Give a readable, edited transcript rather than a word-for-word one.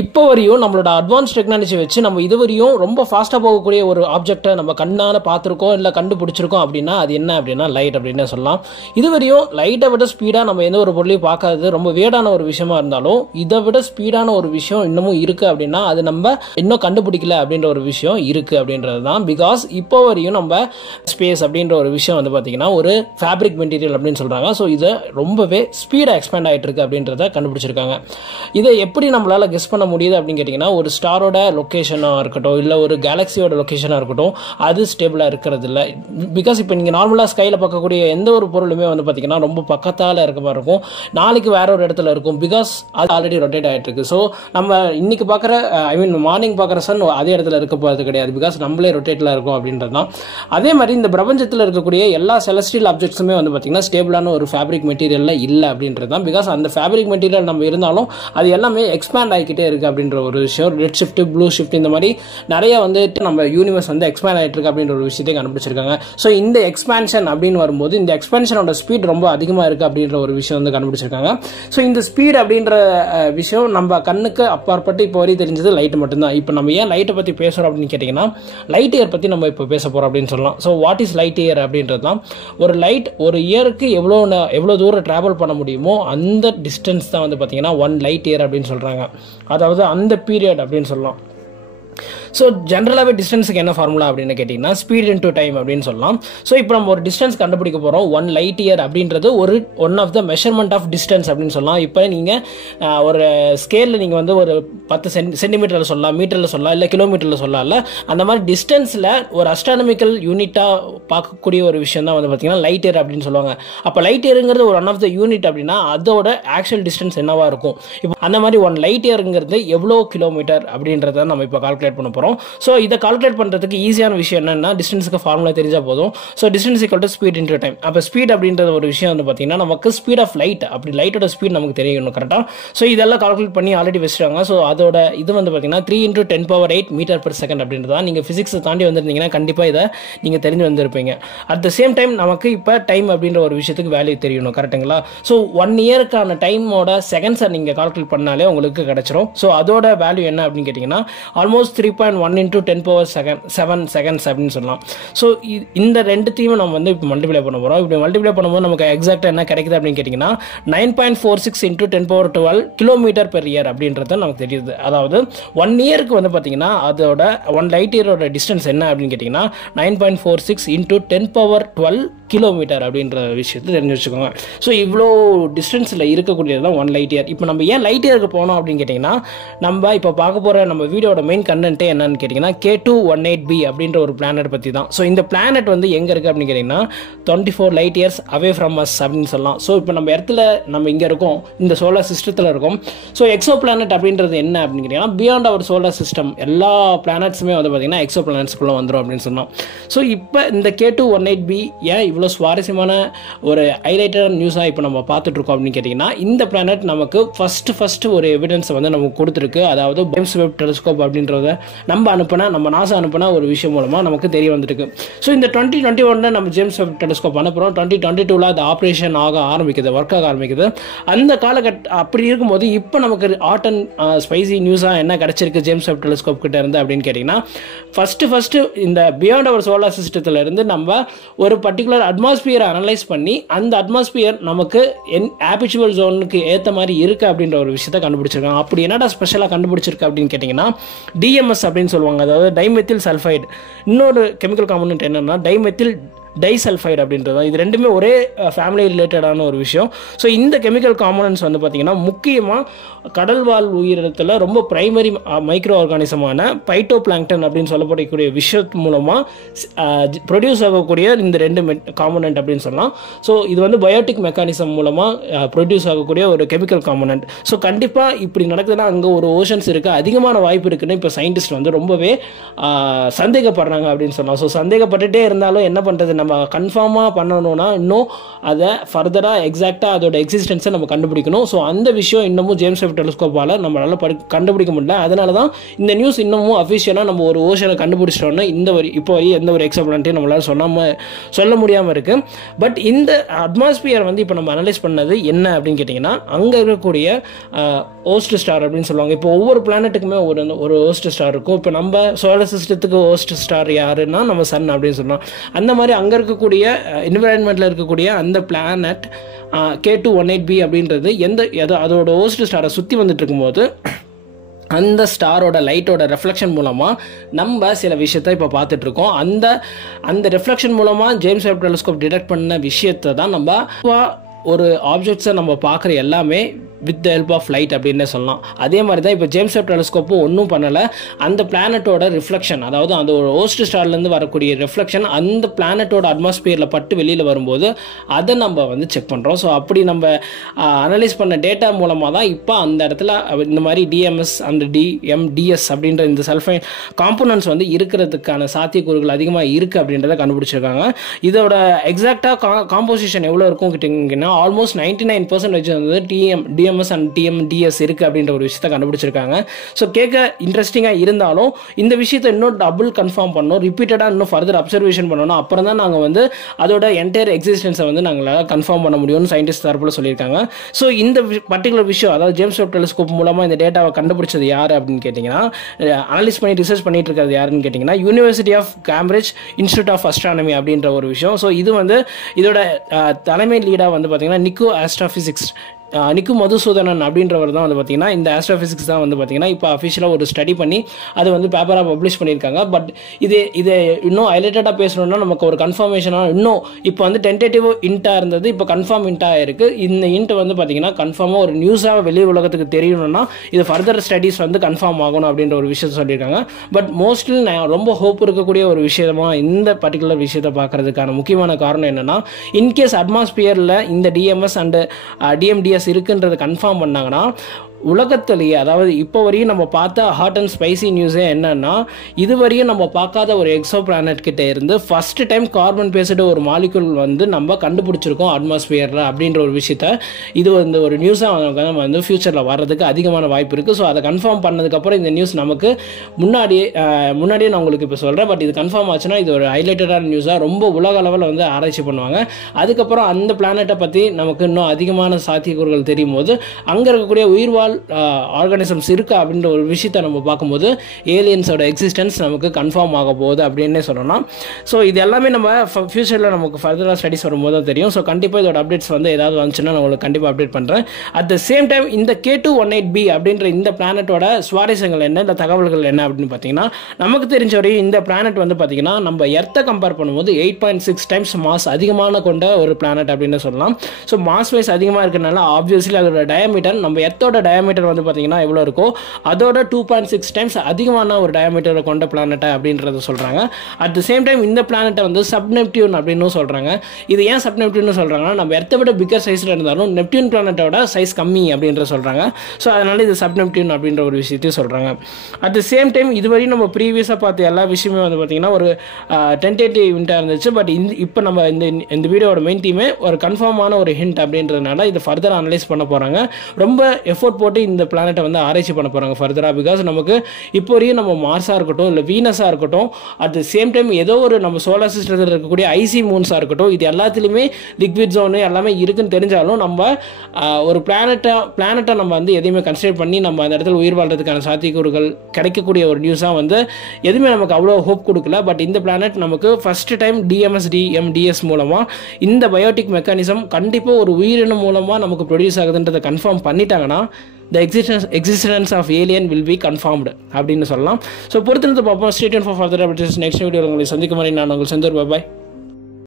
இப்போ வரையும் நம்மளோட அட்வான்ஸ் டெக்னாலஜி வச்சு நம்ம இதுவரையும் ரொம்ப ஃபாஸ்ட்டாக போகக்கூடிய ஒரு ஆப்ஜெக்டை நம்ம கண்ணால் பார்த்துருக்கோம் இல்லை கண்டுபிடிச்சிருக்கோம் அப்படின்னா அது என்ன அப்படின்னா லைட் அப்படின்னு சொல்லலாம். இதுவரையும் லைட்டை விட ஸ்பீடாக நம்ம எந்த ஒரு பொருளையும் பார்க்காதது ரொம்ப வேடான ஒரு விஷயமா இருந்தாலும் இதை விட ஸ்பீடான ஒரு விஷயம் இன்னமும் இருக்குது அப்படின்னா அது நம்ம இன்னும் கண்டுபிடிக்கல அப்படின்ற ஒரு விஷயம் இருக்குது அப்படின்றது தான். பிகாஸ் இப்போ வரையும் நம்ம ஸ்பேஸ் அப்படின்ற ஒரு விஷயம் வந்து பார்த்தீங்கன்னா ஒரு ஃபேப்ரிக் மெட்டீரியல் அப்படின்னு சொல்கிறாங்க. ஸோ இதை ரொம்பவே ஸ்பீடாக எக்ஸ்பேண்ட் ஆகிட்டு இருக்கு அப்படின்றத கண்டுபிடிச்சிருக்காங்க. இதை எப்படி நம்மளால் கெஸ் பண்ண முடியுது அப்படின்னு கேட்டிங்கன்னா ஒரு ஸ்டாரோட லொக்கேஷனாக இருக்கட்டும் இல்லை ஒரு கேலக்சியோட லொக்கேஷனாக இருக்கட்டும் அது ஸ்டேபிளாக இருக்கிறது இல்லை. பிகாஸ் இப்போ நீங்கள் நார்மலாக ஸ்கையில் பார்க்கக்கூடிய எந்த ஒரு பொருளுமே வந்து பார்த்தீங்கன்னா ரொம்ப பக்கத்தால் இருக்க மாதிரி இருக்கும், நாளைக்கு வேற ஒரு இடத்துல இருக்கும். பிகாஸ் அது ஆல்ரெடி ரொட்டேட் ஆகிட்டு இருக்கு. ஸோ நம்ம இன்னைக்கு பார்க்குற மார்னிங் பார்க்குற சன் அதே இடத்துல இருக்க போகிறது கிடையாது. பிகாஸ் நம்மளே ரொட்டேட்டில் இருக்கும் அப்படின்றது தான். அதே மாதிரி இந்த பிரபஞ்சத்தில் இருக்கக்கூடிய எல்லா செலஸ்டியல் ஆப்ஜெக்ட்ஸுமே வந்து பார்த்தீங்கன்னா ஸ்டேபிளான ஒரு ஃபேப்ரிக் மெட்டீரியலில் இல்லை அப்படின்றது தான். பிகாஸ் அந்த ஃபேப்ரிக் மெட்டீரியல் நம்ம இருந்தாலும் அது எல்லாமே எக்ஸ்பேண்ட் ஆகிக்கிட்டே இருக்கு அப்படின்ற ஒரு விஷயம். ரெட் ஷிஃப்ட், ப்ளூ ஷிஃப்ட் இந்த மாதிரி நிறைய வந்துட்டு நம்ம யூனிவர்ஸ் வந்து எக்ஸ்பேண்ட் ஆகிட்டு இருக்கு அப்படின்ற ஒரு விஷயத்தை கண்டுபிடிச்சிருக்காங்க. ஸோ இந்த எக்ஸ்பேன்ஷன் அப்படின்னு வரும்போது இந்த எக்ஸ்பேன்ஷனோட ஸ்பீட் ரொம்ப அதிகமாக இருக்கு அப்படின்ற ஒரு விஷயம் வந்து கண்டுபிடிச்சிருக்காங்க. ஸோ இந்த ஸ்பீட் அப்படின்ற விஷயம் நம்ம கண்ணுக்கு அப்பாற்பட்டு இப்போ வரையும் தெரிஞ்சது லைட் மட்டும்தான். இப்போ நம்ம ஏன் லைட்டை பற்றி பேசுகிறோம் அப்படின்னு கேட்டிங்கன்னா லைட் இயர் பற்றி நம்ம இப்போ பேச போகிறோம் அப்படின்னு சொல்லலாம். So what is light year அப்படின்றது தான். ஒரு லைட் ஒரு இயருக்கு எவ்வளோ தூரம் ட்ராவல் பண்ண முடியுமோ அந்த டிஸ்டன்ஸ் தான் வந்து பார்த்தீங்கன்னா 1 லைட் இயர் அப்படின்னு சொல்கிறாங்க. அதாவது அந்த பீரியட் அப்படின்னு சொல்லலாம். ஸோ ஜென்ரலாகவே டிஸ்டன்ஸுக்கு என்ன ஃபார்முலா அப்படின்னு கேட்டிங்கன்னா ஸ்பீட் இன்டூ டைம் அப்படின்னு சொல்லலாம். ஸோ இப்போ நம்ம ஒரு டிஸ்டன்ஸ் கண்டுபிடிக்க போகிறோம். 1 லைட் இயர் அப்படின்றது one of the measurement of distance அப்படின்னு சொல்லலாம். இப்போ நீங்கள் ஒரு ஸ்கேலில் நீங்கள் வந்து ஒரு 10 சென்டிமீட்டரில் சொல்லலாம், மீட்டரில் சொல்லலாம், இல்லை கிலோமீட்டரில் சொல்லலாம். இல்லை அந்த மாதிரி டிஸ்டன்ஸில் ஒரு அஸ்ட்ரானமிக்கல் யூனிட்டாக பார்க்கக்கூடிய ஒரு விஷயம் தான் வந்து பார்த்தீங்கன்னா லைட் இயர் அப்படின்னு சொல்லுவாங்க. அப்போ லைட் இயருங்கிறது ஒரு ஒன் ஆஃப் த யூனிட் அப்படின்னா அதோட ஆக்சுவல் டிஸ்டன்ஸ் என்னவா இருக்கும். இப்போ அந்த மாதிரி 1 லைட் இயருங்கிறது எவ்வளோ கிலோமீட்டர் அப்படின்றத நம்ம இப்போ கால்குலேட் பண்ண போகிறோம். ஸோ இதை கால்குலேட் பண்ணுறதுக்கு ஈஸியான விஷயம் என்னன்னா டிஸ்டன்ஸுக்கு ஃபார்முலா தெரிஞ்சால் போதும். So distance equal to speed into time. அப்போ ஸ்பீட் அப்படின்ற ஒரு விஷயம் வந்து பார்த்தீங்கன்னா நமக்கு ஸ்பீட் ஆஃப் லைட், அப்படி லைட்டோட ஸ்பீட் நமக்கு தெரியணும் கரெக்டாக. ஸோ இதெல்லாம் கால்குலேட் பண்ணி ஆல்ரெடி வச்சுட்டாங்க. ஸோ அதோட இது வந்து பார்த்தீங்கன்னா 3 × 10⁸ மீட்டர் பெர் செகண்ட் அப்படின்றதா. நீங்கள் ஃபிசிக்ஸை தாண்டி வந்திருந்தீங்கன்னா கண்டிப்பாக இதை நீங்கள் தெரிஞ்சு வந்திருப்பீங்க. அட் த சேம் டைம் நமக்கு இப்போ டைம் அப்படின்ற ஒரு விஷயத்துக்கு வேல்யூ தெரியணும் கரெக்டுங்களா. ஸோ 1 இயருக்கான டைமோட செகண்ட்ஸை நீங்கள் கால்குலேட் பண்ணாலே உங்களுக்கு கிடைச்சிரும். ஸோ அதோட வேல்யூ என்ன அப்படின்னு கேட்டிங்கன்னா ஆல்மோஸ்ட் 3.1 × 10⁷ செகண்ட்ஸ் அப்படின்னு சொல்லலாம். ஸோ இந்த ரெண்டுத்தையும் நம்ம வந்து இப்போ மல்டிப்ளை பண்ண போகிறோம். இப்படி மல்டிப்ளை பண்ணும்போது நமக்கு எக்ஸாக்டாக என்ன கிடைக்குது அப்படின்னு கேட்டிங்கன்னா 9.46 × 10⁻12 கிலோமீட்டர் பெர் இயர் அப்படின்றது நமக்கு தெரியுது. அதாவது 1 இயருக்கு வந்து பார்த்தீங்கன்னா அதோட 1 லைட் இயரோட டிஸ்டன்ஸ் என்ன அப்படின்னு கேட்டிங்கன்னா 9.46 × 10⁻12 கிலோமீட்டர் அப்படின்ற விஷயத்தை தெரிஞ்சு வச்சுக்கோங்க. ஸோ இவ்வளோ டிஸ்டன்ஸில் இருக்கக்கூடியது தான் 1 லைட் இயர். இப்போ நம்ம ஏன் லைட் இயருக்கு போனோம் அப்படின்னு கேட்டிங்கன்னா நம்ம இப்போ பார்க்க போகிற நம்ம வீடியோட மெயின் கண்டென்ட்டே என்னன்னு கேட்டிங்கன்னா K218b அப்படின்ற ஒரு பிளானட் பற்றி தான். ஸோ இந்த பிளானட் வந்து எங்கே இருக்குது அப்படின்னு கேட்டிங்கன்னா 24 light years away from us அப்படின்னு சொல்லலாம். ஸோ இப்போ நம்ம இடத்துல நம்ம இங்கே இருக்கோம், இந்த சோலார் சிஸ்டத்தில் இருக்கோம். ஸோ எக்ஸோ பிளானட் அப்படின்றது என்ன அப்படின்னு கேட்டிங்கன்னா பியாண்ட் அவர் சோலார் சிஸ்டம் எல்லா பிளானட்ஸுமே வந்து பார்த்தீங்கன்னா எக்ஸோ பிளானட்ஸ்குள்ளே வந்துடும் அப்படின்னு சொன்னோம். ஸோ இப்போ இந்த K218b ஏன் இவ்வளோ சுவாரஸ்யமான ஒரு ஹைலைட்டட் நியூஸாக இப்போ நம்ம பார்த்துட்ருக்கோம் அப்படின்னு கேட்டிங்கன்னா இந்த பிளானட் நமக்கு ஃபஸ்ட்டு ஒரு எவிடன்ஸை வந்து நமக்கு கொடுத்துருக்கு. அதாவது ஜேம்ஸ் வெப் டெலிஸ்கோப் அப்படின்றத நம்ம நாசா அனுப்பின ஒரு விஷயம் மூலமாக நமக்கு தெரிய வந்துருக்கு. ஸோ இந்த 2021 நம்ம ஜேம்ஸ் வெப் டெலிஸ்கோப் அனுப்புகிறோம். 2022 அது ஆப்ரேஷன் ஒர்க் ஆக ஆரம்பிக்குது. அந்த அப்படி இருக்கும்போது இப்போ நமக்கு ஹாட் அண்ட் ஸ்பைசி நியூஸாக என்ன கிடைச்சிருக்கு ஜேம்ஸ் வெப் டெலிஸ்கோப் கிட்ட இருந்து அப்படின்னு கேட்டிங்கன்னா ஃபஸ்ட்டு இந்த பியாண்ட் அவர் சோலார் சிஸ்டத்தில் இருந்து நம்ம ஒரு பர்டிகுலர் அட்மாஸ்பியரை அனலைஸ் பண்ணி அந்த அட்மாஸ்பியர் நமக்கு ஆபிச்சுவல் ஜோனுக்கு ஏற்ற மாதிரி இருக்குது அப்படின்ற ஒரு விஷயத்தை கண்டுபிடிச்சிருக்காங்க. அப்படி என்னடா ஸ்பெஷலாக கண்டுபிடிச்சிருக்கு அப்படின்னு கேட்டிங்கன்னா DMS அப்படின்னு சொல்லுவாங்க. அதாவது டைமெத்தில் சல்ஃபைடு. இன்னொரு கெமிக்கல் காம்பனன்ட் என்னன்னா டைமெத்தில் டைசல்ஃபைடு அப்படின்றது. இது ரெண்டுமே ஒரே ஃபேமிலி ரிலேட்டடான ஒரு விஷயம். ஸோ இந்த கெமிக்கல் காம்பனன்ட்ஸ் வந்து பார்த்திங்கன்னா முக்கியமாக கடல்வாழ் உயிரினத்தில் ரொம்ப பிரைமரி மைக்ரோ ஆர்கானிசமான பைட்டோ பிளாங்டன் அப்படின்னு சொல்லப்படக்கூடிய விஷயத்து மூலமாக ப்ரொடியூஸ் ஆகக்கூடிய இந்த 2 காம்பனன்ட் அப்படின்னு சொல்லலாம். ஸோ இது வந்து பயோட்டிக் மெக்கானிசம் மூலமாக ப்ரொடியூஸ் ஆகக்கூடிய ஒரு கெமிக்கல் காம்பனன்ட். ஸோ கண்டிப்பாக இப்படி நடக்குதுன்னா அங்கே ஒரு ஓஷன்ஸ் இருக்குது, அதிகமான வாய்ப்பு இருக்குன்னு இப்போ சயின்டிஸ்ட் வந்து ரொம்பவே சந்தேகப்படுறாங்க அப்படின்னு சொல்லலாம். ஸோ சந்தேகப்பட்டுட்டே இருந்தாலும் என்ன பண்ணுறது, நம்ம கன்ஃபார்மாக பண்ணணும்னா இன்னும் அதை ஃபர்தராக எக்ஸாக்டாக அதோட எக்ஸிஸ்டன்ஸை நம்ம கண்டுபிடிக்கணும். ஸோ அந்த விஷயம் இன்னமும் ஜேம்ஸ் வெப் டெலிஸ்கோப்பால் நம்மளால் கண்டுபிடிக்க முடியல. அதனால தான் இந்த நியூஸ் இன்னமும் அஃபிஷியலாக நம்ம ஒரு ஓஷனை கண்டுபிடிச்சிட்டோன்னு இப்போ எந்த ஒரு எக்ஸாம்பிளான்ட்டையும் நம்மளால் சொல்ல முடியாமல் இருக்குது. பட் இந்த அட்மாஸ்பியர் வந்து இப்போ நம்ம அனலைஸ் பண்ணது என்ன அப்படின்னு கேட்டிங்கன்னா, அங்கே இருக்கக்கூடிய ஹோஸ்ட் ஸ்டார் அப்படின்னு சொல்லுவாங்க. இப்போ ஒவ்வொரு பிளானட்டுக்குமே ஒரு ஹோஸ்ட் ஸ்டார் இருக்கும். இப்போ நம்ம சோலார் சிஸ்டத்துக்கு ஹோஸ்ட் ஸ்டார் யாருன்னா நம்ம சன் அப்படின்னு சொல்லலாம். அந்த மாதிரி அங்கே இருக்கக்கூடிய என்விரான்மெண்ட்டில் இருக்கக்கூடிய அந்த பிளானட் K218b அப்படின்றது அதோட ஹோஸ்ட் ஸ்டாரை சுற்றி வந்துட்டு இருக்கும்போது அந்த ஸ்டாரோட லைட்டோட ரெஃப்ளெக்ஷன் மூலமாக நம்ம சில விஷயத்தை இப்போ பார்த்துட்ருக்கோம். அந்த ரெஃப்ளெக்ஷன் மூலமாக ஜேம்ஸ் வெப் டெலிஸ்கோப் டிடெக்ட் பண்ண விஷயத்தை தான் நம்ம ஒரு ஆப்ஜெக்ட்ஸை நம்ம பார்க்குற எல்லாமே with the help of light அப்படின்னு சொல்லலாம். அதே மாதிரி தான் இப்போ ஜேம்ஸ் வெப் டெலிஸ்கோப்பும் ஒன்றும் பண்ணலை. அந்த பிளானட்டோட ரிஃப்ளெக்ஷன், அதாவது அந்த ஒரு ஹோஸ்ட் ஸ்டார்லேருந்து வரக்கூடிய ரிஃப்ளெக்ஷன் அந்த பிளானட்டோட அட்மாஸ்பியரில் பட்டு வெளியில் வரும்போது அதை நம்ம வந்து செக் பண்ணுறோம். ஸோ அப்படி நம்ம அனலைஸ் பண்ண டேட்டா மூலமாக தான் இப்போ அந்த இடத்துல இந்த மாதிரி டிஎம்எஸ் அண்ட் டிஎம்டிஎஸ் அப்படின்ற இந்த சல்ஃபைன் காம்போனன்ட்ஸ் வந்து இருக்கிறதுக்கான சாத்தியக்கூறுகள் அதிகமாக இருக்குது அப்படின்றத கண்டுபிடிச்சிருக்காங்க. இதோட எக்ஸாக்டாக காம்போசிஷன் எவ்வளோ இருக்கும் கிட்டிங்கன்னா ஆல்மோஸ்ட் 99% வந்து டிஎம்எஸ் அண்ட் டிஎம்டிஎஸ் இருக்குது அப்படின்ற ஒரு விஷயத்தை கண்டுபிடிச்சிருக்காங்க. ஸோ கேட்க இன்ட்ரெஸ்டிங்காக இருந்தாலும் இந்த விஷயத்தை இன்னும் டபுள் கன்ஃபார்ம் பண்ணணும், ரிப்பீட்டடாக இன்னும் ஃபர்தர் அப்சர்வேஷன் பண்ணணும். அப்புறம் தான் நாங்கள் வந்து அதோட என்டையர் எக்ஸிஸ்டன்ஸை வந்து நாங்களால் கன்ஃபார்ம் பண்ண முடியும்னு சயின்டிஸ்ட் தரப்பில் சொல்லியிருக்காங்க. ஸோ இந்த பர்டிகுலர் விஷயம், அதாவது ஜேம்ஸ் வெப் டெலிஸ்கோப் மூலமாக இந்த டேட்டாவை கண்டுபிடிச்சது யார் அப்படின்னு கேட்டிங்கன்னா, அனலைஸ் பண்ணி ரிசர்ச் பண்ணிட்டு இருக்கிறது யாருன்னு கேட்டிங்கன்னா, university of Cambridge institute of astronomy அப்படின்ற ஒரு விஷயம். ஸோ இது வந்து இதோட தலைமை லீடாக வந்து பார்த்தீங்கன்னா நிக்கு மதுசூதனன் அப்படின்றவர் தான் வந்து பார்த்தீங்கன்னா இந்த ஆஸ்ட்ரோஃபிசிக்ஸ் தான் வந்து பார்த்தீங்கன்னா இப்போ அஃபிஷியலாக ஒரு ஸ்டடி பண்ணி அதை வந்து பேப்பராக பப்ளிஷ் பண்ணியிருக்காங்க. பட் இதை இன்னும் ஹைலைட்டடாக பேசணும்னா நமக்கு ஒரு கன்ஃபர்மேஷனாக இன்னும் இப்போ வந்து டென்டேட்டிவ் இன்ட்டாக இருந்தது, இப்போ கன்ஃபார்ம் இன்ட்டாக இருக்குது. இந்த இன்ட் வந்து பார்த்தீங்கன்னா கன்ஃபார்மாக ஒரு நியூஸாக வெளி உலகத்துக்கு தெரியணும்னா இது ஃபர்தர் ஸ்டடீஸ் வந்து கன்ஃபார்ம் ஆகணும் அப்படின்ற ஒரு விஷயத்தை சொல்லியிருக்காங்க. பட் மோஸ்ட்லி நான் ரொம்ப ஹோப் இருக்கக்கூடிய ஒரு விஷயமா இந்த பர்டிகுலர் விஷயத்தை பார்க்கறதுக்கான முக்கியமான காரணம் என்னன்னா, இன்கேஸ் அட்மாஸ்பியரில் இந்த டிஎம்எஸ் அண்ட் டிஎம்டிஎஸ் இருக்குன்றதை கன்ஃபார்ம் பண்ணாங்கன்னா உலகத்திலேயே, அதாவது இப்போ வரையும் நம்ம பார்த்த ஹாட் அண்ட் ஸ்பைசி நியூஸே என்னன்னா, இதுவரையும் நம்ம பார்க்காத ஒரு எக்ஸோ பிளானட் கிட்ட இருந்து ஃபர்ஸ்ட் டைம் கார்பன் பேஸ்டு ஒரு மாலிகுல் வந்து நம்ம கண்டுபிடிச்சிருக்கோம் அட்மாஸ்பியரில் அப்படின்ற ஒரு விஷயத்த இது வந்து ஒரு நியூஸாக நம்ம வந்து ஃபியூச்சரில் வர்றதுக்கு அதிகமான வாய்ப்பு இருக்குது. ஸோ அதை கன்ஃபார்ம் பண்ணதுக்கப்புறம் இந்த நியூஸ் நமக்கு முன்னாடியே நான் உங்களுக்கு இப்போ சொல்கிறேன். பட் இது கன்ஃபார்ம் ஆச்சுன்னா இது ஒரு ஹைலைட்டடான நியூஸாக ரொம்ப உலக அளவில் வந்து ஆராய்ச்சி பண்ணுவாங்க. அதுக்கப்புறம் அந்த பிளானட்டை பற்றி நமக்கு இன்னும் அதிகமான சாத்தியக்கூறுகள் தெரியும் போது அங்கே இருக்கக்கூடிய உயிர்வாழ் ஆர்கானிசம்ஸ் இருக்கா அப்படின்ற ஒரு விஷயத்தை நம்ம பார்க்கும்போது ஏலியன்ஸோட எக்ஸிஸ்டன்ஸ் நமக்கு கன்ஃபார்ம் ஆக போகுது அப்படின்னே சொல்லலாம். ஸோ இது எல்லாமே நம்ம ஃபியூச்சரில் நமக்கு ஃபர்தராக ஸ்டடிஸ் வரும்போது தான் தெரியும். ஸோ கண்டிப்பாக இதோட அப்டேட்ஸ் வந்து ஏதாவது வந்துச்சுன்னா நான் உங்களுக்கு கண்டிப்பாக அப்டேட் பண்ணுறேன். அட் த சேம் டைம் இந்த K218b அப்படின்ற இந்த பிளானட்டோட சுவாரஸ்யங்கள் என்ன, இந்த தகவல்கள் என்ன அப்படின்னு பார்த்தீங்கன்னா, நமக்கு தெரிஞ்ச வரையும் இந்த பிளானட் வந்து பார்த்தீங்கன்னா நம்ம எர்த்தை கம்பேர் பண்ணும்போது 8.6 டைம்ஸ் மாஸ் அதிகமான கொண்ட ஒரு பிளானட் அப்படின்னு சொல்லலாம். ஸோ மாஸ் வைஸ் அதிகமாக இருக்கிறனால ஆப்வியஸ்லி அதோட டயாமீட்டர் நம்ம எர்த்தோட டயாமீட்டர் வந்து பார்த்தீங்கன்னா எவ்வளோ இருக்கோ அதோட 2.6 டைம்ஸ் அதிகமான ஒரு டயாமீட்டரை கொண்ட பிளானட்டை அப்படின்றத சொல்கிறாங்க. அட் த சேம் டைம் இந்த பிளானட்டை வந்து சப் நெப்டியூன் அப்படின்னு சொல்கிறாங்க. இது ஏன் சப் நெப்டியூன் சொல்கிறாங்கன்னா, நம்ம எர்த்தை விட பிக்கர் சைஸில் இருந்தாலும் நெப்டியூன் பிளானட்டோட சைஸ் கம்மி அப்படின்ற சொல்கிறாங்க. ஸோ அதனால இது சப் நெப்டியூன் அப்படின்ற ஒரு விஷயத்தையும் சொல்கிறாங்க. அட் த சேம் டைம் இதுவரையும் நம்ம ப்ரீவியஸாக பார்த்த எல்லா விஷயமே வந்து பார்த்தீங்கன்னா ஒரு டென்டேட்டிவ் ஹிண்டாக இருந்துச்சு. பட் இப்போ நம்ம இந்த வீடியோட மெயின் தீமே ஒரு கன்ஃபார்மான ஒரு ஹிண்ட் அப்படின்றதுனால இதை ஃபர்தர் அனலைஸ் பண்ண போகிறாங்க. ரொம்ப எஃபோர்ட் போட்டு இந்த பிளானட்டை வந்து ஆராய்ச்சி பண்ண போகிறாங்க ஃபர்தராக. பிகாஸ் நமக்கு இப்போ வரையும் நம்ம மார்ஸாக இருக்கட்டும் இல்லை வீனஸாக இருக்கட்டும், அட் த சேம் டைம் ஏதோ ஒரு நம்ம சோலார் சிஸ்டத்தில் இருக்கக்கூடிய ஐசி மூன்ஸாக இருக்கட்டும், இது எல்லாத்துலேயுமே லிக்விட் ஜோனு எல்லாமே இருக்குன்னு தெரிஞ்சாலும் நம்ம ஒரு பிளானட்டை நம்ம வந்து எதையுமே கன்சிடர் பண்ணி நம்ம அந்த இடத்துல உயிர் வாழ்றதுக்கான சாத்தியக்கூறுகள் கிடைக்கக்கூடிய ஒரு நியூஸாக வந்து எதுவுமே நமக்கு அவ்வளோ ஹோப் கொடுக்கல. பட் இந்த பிளானட் நமக்கு ஃபர்ஸ்ட் டைம் டிஎம்எஸ் டிஎம்டிஎஸ் மூலமாக இந்த பயோட்டிக் மெக்கானிசம் கண்டிப்பாக ஒரு உயிரினம் மூலமாக நமக்கு ப்ரொடியூஸ் ஆகுதுன்றதை கன்ஃபார்ம் பண்ணிட்டாங்கன்னா the existence of alien will be confirmed அப்படின்னு சொல்லலாம். ஸோ பொறுத்திருந்து பார்ப்போம். Stay tune for further updates. Next video உங்களை சந்திக்கும் வரை நான் உங்கள் செந்தூர். பாய்.